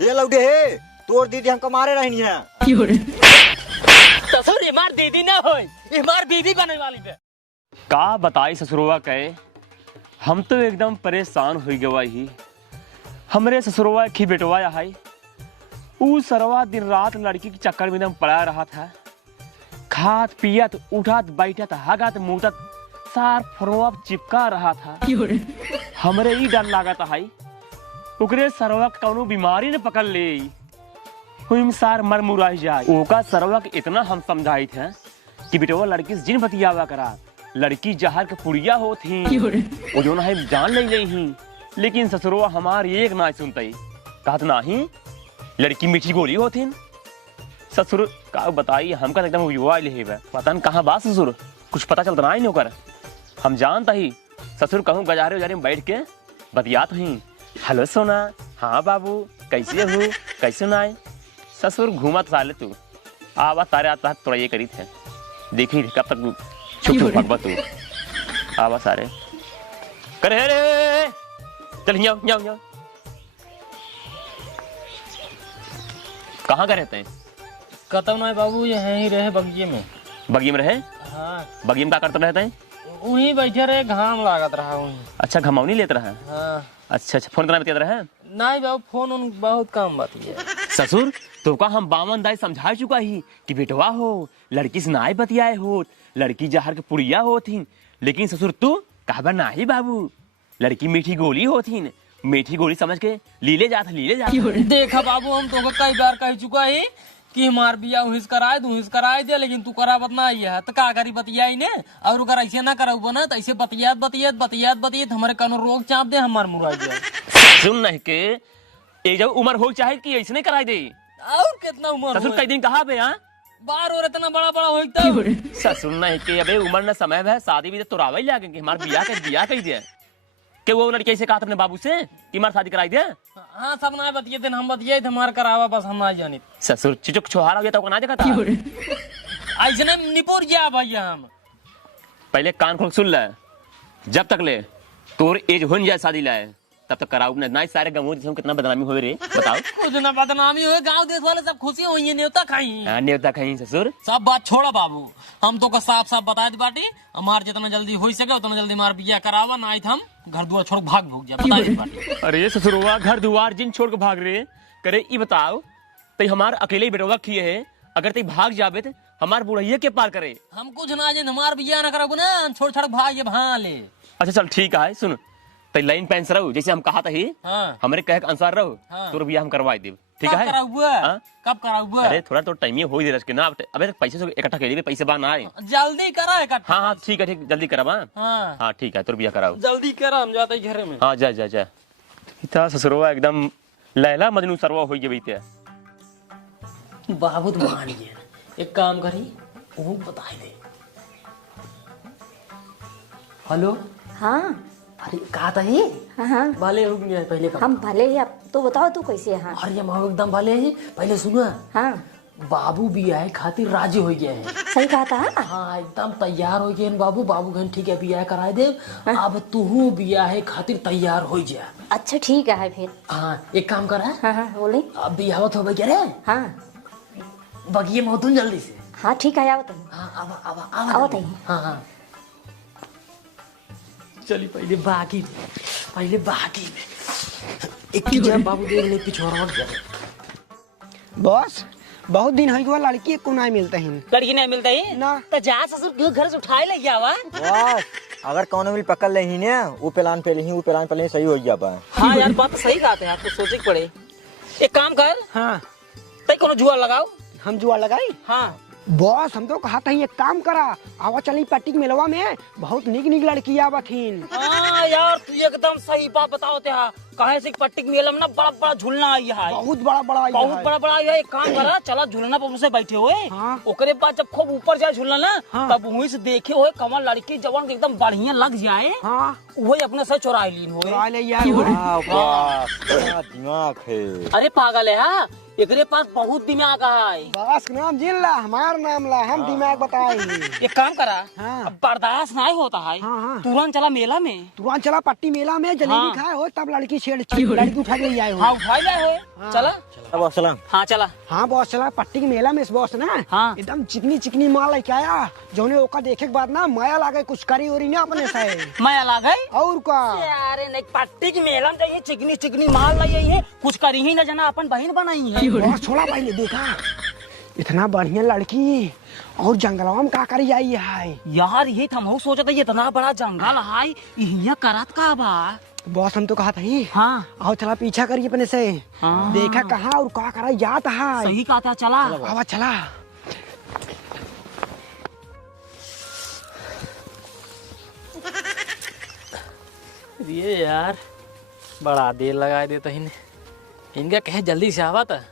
ये लौटे है तोर दीदी हमको मारे रहनी है। ससुर हमार दीदी ना होई, हमार बीवी बने वाली है। का बताई ससुरवा कहे, हम तो एकदम परेशान हो गवा ही। हमरे ससुरवा की बेटवा है ऊ सरवा दिन रात लड़की के चक्कर में एकदम पड़ा रहा था। खात पियत उठत बैठत हगत मुतत सार फरवा चिपका रहा था। हमरे ही डर लागत है ओकरे सरवा कौनो बीमारी न पकड़ ले हुई सार मर मुराई जाए। ओका सरवा के इतना हम समझाई थे कि बेटवा लड़की से जिन बतियावा करा, लड़की जहर के पुड़िया होती वो जो है जान नहीं, लेकिन ससुरवा हमारी एक ना सुनते। कहत नहीं लड़की मीठी गोली होती। ससुर का बताई हमका एकदम युवा ले पता न कहाँ बात ससुर कुछ पता चलता ना ही नहीं कर। हम जानता ही ससुर कहूँ गजारे उजारे में बैठ के बतियात ही। हेलो सोना, हाँ बाबू कैसे हो, कैसे नाय। ससुर घूमत साले तू आवा तारे आता थोड़ा ये करी थे देखी कब तक छुप छुप भगवा तू आवा सारे करे रे चल यहाँ यहाँ यहाँ। कहाँ का रहते हैं? कतम ना बाबू यहीं ही रहे बगिये में। बगिये में रहे? हाँ। बगिये में क्या करते रहते हैं? वहीं बैठे रहे, घाम लागत रहा वहीं। अच्छा घमावनी लेते रहे? हाँ। अच्छा फोन करना बतियाते रहे? नहीं बाबू फोन उन बहुत कम बतिया। ससुर तो का हम बामन दाई समझा चुका ही कि बेटवा हो लड़की से नाई बतियाए हो, लड़की जहर के पुड़िया होती। लेकिन ससुर तू कहबा नहीं बाबू, लड़की मीठी गोली होती, मीठी गोली समझ के लीले जाता लीले जाता। देखा बाबू हम तो कई बार कह चुका है कि हमार बिया उहिस कराए दे, लेकिन तू करावत ना है तो का करी बतियाई ने। और अगर ऐसे ना कराऊ ना तो ऐसे बतियात हमारे कनो रोग चाप दे, हमार मुराई दे। सुन नहीं के एक जब उम्र हो चाहे कि ऐसे नहीं कराई दे। और कितना उम्र ससुर कई दिन कहा बे हाँ बार और इतना बड़ा बड़ा होता। ससुर नहीं के अबे उम्र न समय है, शादी भी तो रावई लागे कि हमार बिया कही दे कि वो लड़की ऐसे कहा अपने बाबू से कि हमार शादी कराई दे। हाँ सब ना बतिये थे, हम बतिये थे हमार करावा, बस हम ना जानी। ससुर चिचुक छोहारा हो गया तो ना देखा था ऐसे ना निपोर गया भैया। हम पहले कान खोल सुन ले, जब तक ले तोर एज हो जाए शादी लाए तब तक कराऊ ना। सारे गाँव जिसमें कितना बदनामी हो रे बताओ। कुछ ना बदनामी हुए, गांव देश वाले सब खुशी हुई है, न्योता खाई। हाँ न्योता खाई ससुर। सब बात छोड़ा बाबू, हम तो का साफ साफ बता दी बाटी, हमार जितना जल्दी हो सके उतना जल्दी हमार बिया करावा, ना हम घर दुआर छोड़ भाग भूग जा बता दी बाटी। अरे ससुरवा घर दुआर जिन छोड़ के भाग रहे करे ई बताओ तई हमार अकेले ही बेटवा किए है, अगर तई भाग जाबे तो हमार बुढ़ैया के पार करे। हम कुछ ना जान, हमार बिया ना कराबो ना, छोड़ छाड़ भाग ये भा ले। अच्छा चल ठीक है, सुन तई लाइन पेन से रहो जैसे हम कहा था ही। हाँ। हमारे कहे के अनुसार रहो। हाँ। तोर बिया हम करवाई देब, ठीक है? कब कराऊबा? अरे थोड़ा तो टाइम ही हो दे रहा ना, अबे पैसे से इकट्ठा कर लिए, पैसे बाहर ना आए। जल्दी करा इकट्ठा। हाँ हाँ ठीक है, ठीक जल्दी करवा। हाँ हाँ ठीक है, तोर बिया कराओ जल्दी करा, हम जाते घर में। हाँ जा जा जा। इतना ससुरवा एकदम लैला मजनू सरवा हो गई थे। बाबू तो मान गया, एक काम करी वो बता दे। हेलो हाँ अरे कहा था ही? हाँ भले हो गया पहले का। हम भले ही, अब तो बताओ तू कैसे है? अरे हम एकदम भले ही, पहले सुनो। हाँ बाबू भी आए खातिर राजी हो गया है। सही कहा था। हाँ एकदम तैयार हो गए बाबू, बाबू कहन ठीक है बियाह कराए दे। अब तू बियाह खातिर तैयार हो जा। अच्छा ठीक है फिर। हाँ एक काम कर। हाँ हाँ बोले। अब बियाह हो गया रे। हाँ बगिए में तुम जल्दी से। हाँ ठीक है आओ तुम। हाँ आओ तुम। हाँ हाँ चलिए पहले बाकी में एक की जब बाबू देख ले पिछोड़ा मत जाए। बॉस बहुत दिन है लड़की को नहीं मिलते हैं। लड़की नहीं मिलता है ना तो जा ससुर घर से उठाए ले जावा। बस अगर कौन भी पकड़ ले ही ने वो प्लान पे सही हो जाबा। हाँ यार बात तो सही बात है, आपको सोचे के पड़े। एक काम कर, हाँ तई कोनो जुआ लगाओ। हम जुआ लगाई। हाँ बॉस हम तो कहा था एक काम करा, आवा चली पट्टी मेलवा में बहुत निक लड़की आवथिन। हाँ यार तू एकदम सही बात बताओ ते। कहे से पट्टी मेला में ना बड़ा बड़ा झूलना आई है, बहुत बड़ा है। एक काम करा, चला झूलना पर से बैठे हुए। हाँ। ओकरे बाद जब खूब ऊपर जाए झूलना ना, हाँ। तब वहीं से देखे हुए कमल लड़की जवान एकदम बढ़िया लग जाए। हाँ वही अपने से चुराई लीन हुए। दिमाग है। अरे पागल है हाँ, एकरे पास बहुत दिमाग है। बॉस का नाम जिन ला, हमार नाम ला, हम दिमाग बताए। एक काम करा, हाँ। अब बर्दाश्त नहीं होता है, हाँ। तुरंत चला मेला में। तुरंत चला पट्टी मेला में जलेबी हाँ। खाए हो, तब लड़की छेड़ लड़की उठा के ले आए हो। हाँ उठाई जाए हो। चला बॉस चला। हाँ चला। हाँ बॉस चला पट्टी के मेला में इस बॉस ना हाँ। एकदम चिकनी चिकनी माल लेके आया जोने ओका देखे के बाद ना माया लागे कुछ करी और ना अपने से मैं आ गई। और का अरे नहीं पट्टी की मेला में जाइए चिकनी चिकनी माल लाई है कुछ करी ही ना जना अपन बहन बनाई है। बॉस छोड़ा पहले देखा इतना बढ़िया लड़की और जंगलवा में का करी आई है यार ये हम सोचा था ये इतना बड़ा जंगल है यहाँ करत का बा। बॉस हम तो कहा था ही हाँ आओ चला पीछा करिए अपने से हाँ। देखा कहाँ और का करा जात है सही कहा था चला। आवा चला ये यार बड़ा देर लगा देता इनका कहे जल्दी से आवा था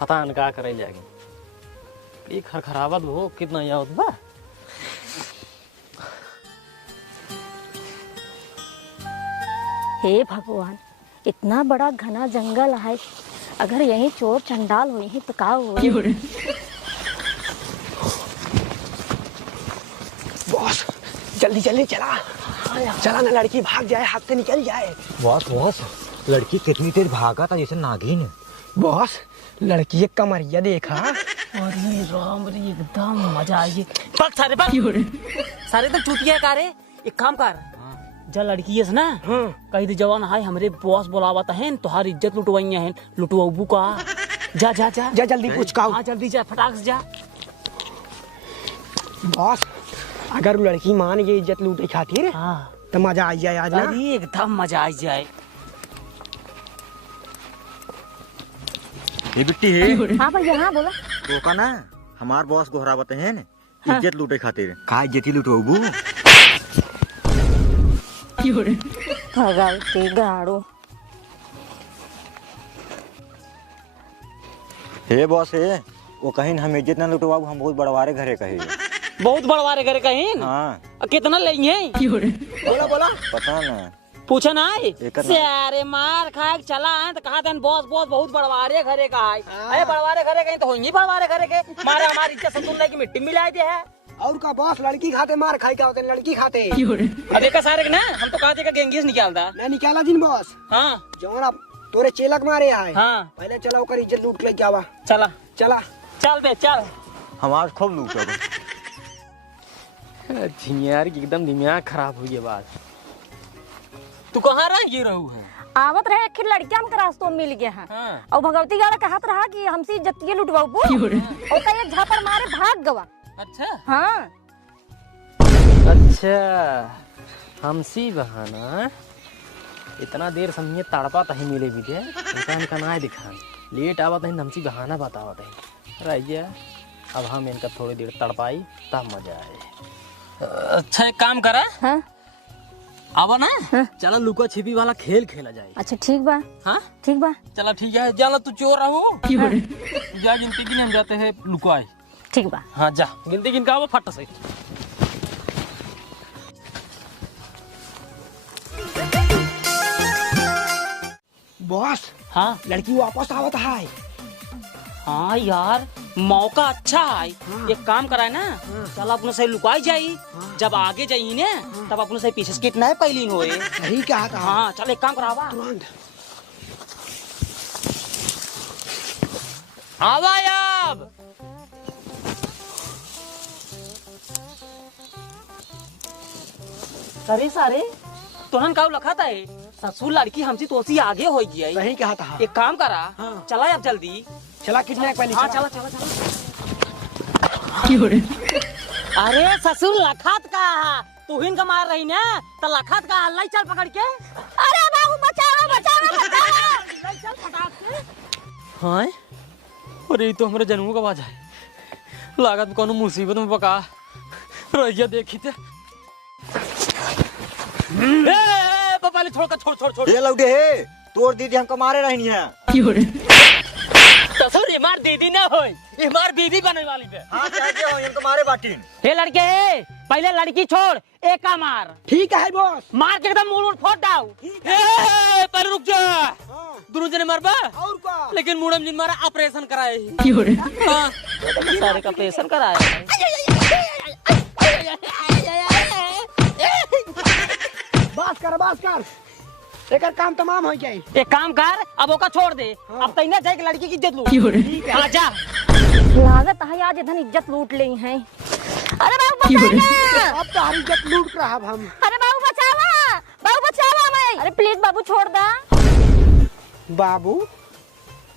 पता न का करे जाएगी एक खरखरावत हो कितना याद बा। हे भगवान इतना बड़ा घना जंगल है अगर यहीं चोर चंडाल हुई तो का हो। बॉस जल्दी जल्दी चला चला ना लड़की भाग जाए हाथ से निकल जाए। बॉस लड़की कितनी देर भागा था जैसे नागिन। बॉस लड़की एक कमरिया देखा अरे राम रे एकदम मजा आई पक सारे पक सारे तो चूतिया का रे एक काम कर जा लड़की है ना कहीं तो जवान हाय हमरे बॉस बुलावता है तुहार इज्जत लुटवाई है लुटवाबू का जा जा जा जा जल्दी पूछ का हाँ जल्दी जा फटाक से जा। बॉस अगर वो लड़की मान ये इज्जत लूटे खातिर हाँ तो मजा आ जाए आज ना। अरे एकदम मजा आ जाए। ये बिट्टी है हाँ भैया हाँ बोला तो का ना हमार बॉस गोहरावत है न इज्जत लूटे खातिर का इज्जत ही लुटवाबू। भगवती गाड़ो हे बॉस है वो कहीं हम इज्जत ना लुटवाबू हम बहुत बड़वारे घरे कहे। बहुत बड़वारे करे कहीं हाँ कितना लेंगे बोला बोला पता ना पूछा ना एकर ना। अरे मार खाए के चला है तो कहा बॉस बॉस बहुत बड़वारे घरे का है। अरे बड़वारे घरे कहीं तो होंगी बड़वारे घरे के मारे हमारी इज्जत से तुम की मिट्टी मिलाई दे है। और का बॉस लड़की खाते मार खाई क्या होते लड़की खाते अब देखा सारे ना हम तो कहा देखा गेंगीस निकालता। नहीं निकाला जिन बॉस हाँ जवान आप तोरे चेलक मारे आए हाँ पहले चला ओकर इज्जत लूट के क्या हुआ चला चला चल बे चल हमार खूब लूटोगे। यार एकदम दिमाग खराब हुई है बात। तू कहाँ रह ये रहू है आवत रहे आखिर लड़किया में रास्तों मिल गया है हाँ। और भगवती गाड़ा कहत रहा कि हमसे इज्जतिये लुटवाबू और का एक झापड़ मारे भाग गवा। अच्छा हाँ अच्छा हमसी बहाना इतना देर समझे तड़पा तही मिले भी थे दुकान का ना दिखा लेट आवा तही हमसी बहाना बतावा तही रहिए अब हम इनका थोड़ी देर तड़पाई तब मजा आए। अच्छा एक काम करा हाँ आवा ना चलो लुका छिपी वाला खेल खेला जाए। अच्छा ठीक बा हाँ ठीक बा चलो ठीक है जाला तू चोर रहो जा गिनती गिन हम जाते हैं लुकाए। ठीक बा हाँ जा गिनती गिन का वो फट से बॉस हाँ लड़की वापस आवत है। हाँ यार मौका अच्छा है। एक काम कराए ना चल अपने से लुकाई जाई जब आगे जाई ने तब अपने से पीछे स्किट नहीं पहलीन होए। सही कहा था हाँ चल एक काम करावा तुरंत आवा अब अरे सारे तुरंत का लखा था ससुर लड़की हमसे तो आगे हो गई। सही कहा था। एक काम करा हाँ। चला अब जल्दी चला कितना पहले हाँ चला चला चला। अरे ससुर लखात का तू हिन का मार रही ना तो लखात का हल्ला चल पकड़ के। अरे बाबू बचाओ बचाओ बचाओ चल फटाक से। हाँ अरे ये तो हमारे जन्मों का आवाज है लागत कोनो मुसीबत में पका रहिया देखी थे। पापा छोड़ छोड़ छोड़ छोड़ ये लौटे है तोर दीदी हमको मारे रहनी है। ससुर मार दीदी ना हो मार बीबी बने वाली पे। हाँ चाहते हो इनको मारे बाटीन। हे लड़के पहले लड़की छोड़ एक का मार ठीक है बॉस मार के एकदम मुड़ फोड़ दाओ। पर रुक जा दोनों जने मरबा और का लेकिन मुड़म जिन मारा ऑपरेशन कराए हाँ सारे का ऑपरेशन कराए। बात कर एक काम तमाम हो जाए। एक काम कर, अब ओका छोड़ दे। अब तैना जाए कि लड़की की इज्जत लूट। हाँ जा। लागत है आज इधर इज्जत लूट ली है। अरे बाबू बचाना। अब तो इज्जत लूट रहा हम। अरे बाबू बचावा मैं। अरे प्लीज बाबू छोड़ दा। बाबू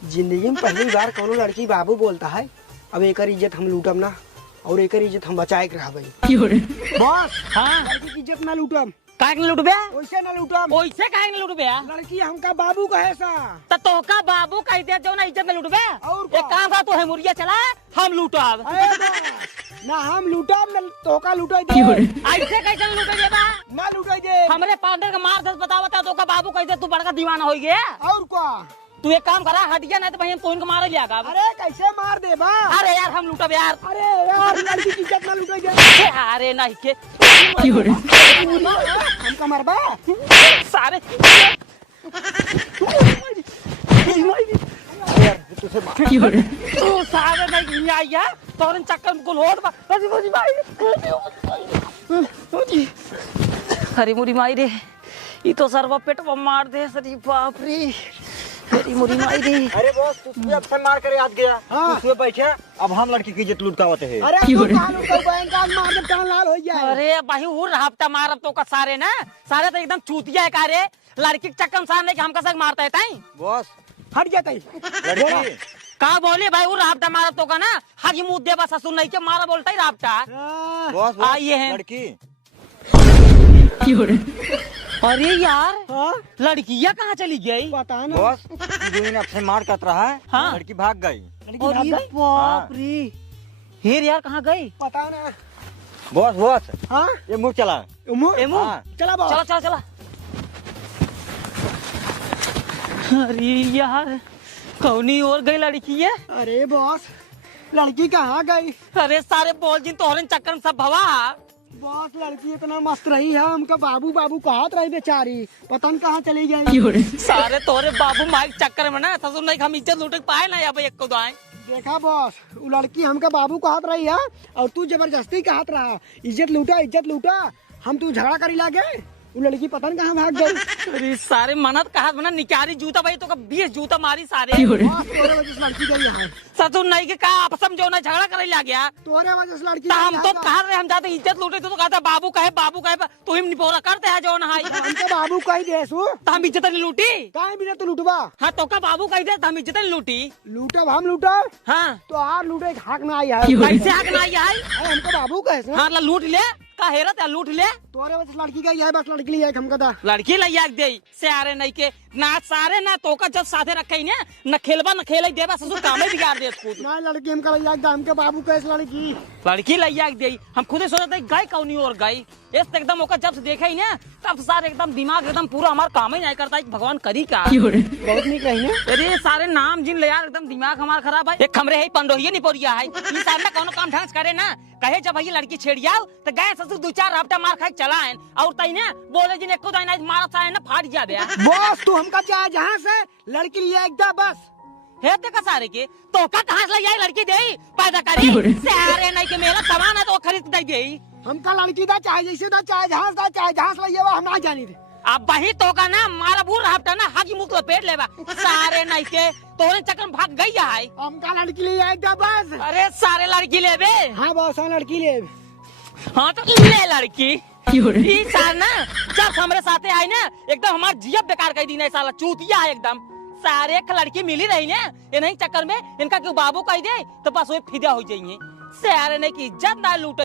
जिंदगी में पहली बार कोनो लड़की बाबू बोलता है। अब एक इज्जत हम लूटम ना और एक इज्जत हम बचाए के रहा भाई। बॉस हाँ लड़की की इज्जत ना लूटम। काहे के लूटबे? वैसे ना लूटम। ओइसे काहे के लूटबे? लड़की हमका बाबू कहे सा। त तोका बाबू कह दे जो ना इज्जत में लूटबे। और का? एक काम कर, तू है मुर्गिया चला, हम लूटब। अरे बॉस, ना हम लूटम ना तोका लूटे दे। ऐसे कैसे लूटे देबा? ना लूटे दे। हमरे पार्टनर का मार दस बतावता तोका बाबू कह दे, तू बड़का दीवाना हो गया। और क्या? तू एक काम करा, हटिया नहीं तो भाई हम तो इनको मार लिया। अरे कैसे मार दे बा? अरे यार हम लूटब यार। अरे यार लड़की की इज्जत ना लूटे दे। अरे नहीं के हमका मरबा। सारे तू सारे नहीं आई है तो चक्कर में कुल होट बा। अरे मुरी माई रे, ये तो सर्व पेट मार दे। सरी बाप रे, अरे मुरी माई रे। अरे बॉस तू अब से मार कर याद गया। हाँ। तू बैठे, अब हम लड़की की इज्जत लूटकावते हैं। अरे तू कान उठा बैंक का मार दे, कान लाल हो जाए। अरे भाई वो हफ्ता मारब तो का सारे ना, सारे तो एकदम चूतिया है का रे। लड़की के चक्कर में सामने हम कसक मारता है ताई। बॉस हट जाता है। लड़की का बोली भाई वो राफ्टा मारब तो का ना, हाजी मुंह दे बस ससुर नहीं के मारा बोलता ही राफ्टा। बॉस आइए हैं। लड़की अरे यार हाँ? लड़कियां कहाँ चली गई? पता ना। बॉस तू ने आपसे मार कत रहा है। हाँ। लड़की भाग गई। लड़की भाग अरे गई? बाप रे, हेर यार कहाँ गई? पता ना। बॉस बॉस हाँ? ये मुंह चला। उमर? एमू हाँ। चला बॉस। चला चला चला। अरे यार कौनी और गई लड़की है? अरे बॉस लड़की कहाँ गई? अरे सारे बोल जिन तोहरे चक्कर में सब भवा। बॉस लड़की इतना मस्त रही है, हमका बाबू बाबू कहत रही बेचारी, पता न कहाँ चली गई। सारे तोरे बाबू माइक चक्कर में ना ससुर नहीं हम इज्जत लूट पाए ना यहाँ पे एक को दो आए। देखा बॉस वो लड़की हमका बाबू कहत रही है और तू जबरदस्ती कहत रहा इज्जत लूटा। हम तू झगड़ा करी लागे, वो लड़की पता न कहाँ भाग गई। अरे सारे मनत कहा बना निकारी जूता भाई तो का 20 जूता मारी सारे। बॉस तोरे वजह से लड़की गई यहाँ। ससुर नहीं के कहा आप समझो ना झगड़ा करे ला गया। तोरे वजह से लड़की तो हम तो गई। कहा रहे हम जाते इज्जत लूटे तो कहता बाबू कहे तो हम निपोरा करते हैं जो ना हमका बाबू कही दे सु तो हम इज्जत नहीं लूटी। काहे बिना तू लूटबा। हाँ तो का बाबू कह दे तो हम इज्जत नहीं लूटी। लूटब हम लूटब हाँ तो आर लूटे के हक ना आई है। कैसे हक ना आई है? अरे हमका बाबू कहे से हाँ लूट ले का हेरत है लूट ले। तोरे वजह से लड़की गई है, बस लड़की लिए हमका दा। लड़की लैया दे सारे नहीं के ना सारे ना तो का जब साथे रखे ही न खेलबा न खेले देबा ससुर कामे बिगाड़ दे खुद। ना लड़की हमका लइया दा, हमके बाबू कैसे लड़की। लड़की लैया दे हम खुद सोचते गई कौनी और गई इस एकदम ओका जब से देखे ही ना तब सारे एकदम दिमाग एकदम पूरा हमारा काम ही नहीं करता है। भगवान करी का बहुत निक रही है। अरे सारे नाम जिन ले यार एकदम दिमाग हमारा खराब है। एक खमरे है पंडोहिए नहीं पोरिया है ये सारे ना कोनो काम ढंग से करे ना कहे जब ये लड़की छेड़िया तो गए ससुर 2-4 राफ्टा मार खाए चला है और तई ने बोले जिन एको दाई मारा था ना फाट जा बे। बॉस तू हमका चाहे जहाँ से लड़की लिए एकदम बस हे देखा सारे के तो का कहां से ले लड़की दे पैदा करी सारे नहीं के मेरा सामान है तो खरीद दे दे। हमका लड़की दा चाहे जैसे दा चाहे जहाँ से लिए हम ना जानी थे। अब वही तो का ना मारा बूढ़ राफ्टा ना हागी मुंह पेट लेबा सारे नहीं के तोरे चक्कर में भाग गई है। हमका लड़की लिए एकदम बस। अरे सारे लड़की लेबे। हाँ बॉस हाँ लड़की ले। हाँ तो ले लड़की ई साल ना जब हमारे साथे आई ना एकदम हमार जियब बेकार कर दी ना साला चूतिया है एकदम। सारे एक लड़की मिली रही ना ये नहीं चक्कर में इनका क्यों बाबू कह दे तो बस वो फिदा हो जाइए सारे नहीं की इज्जत ना लूटे।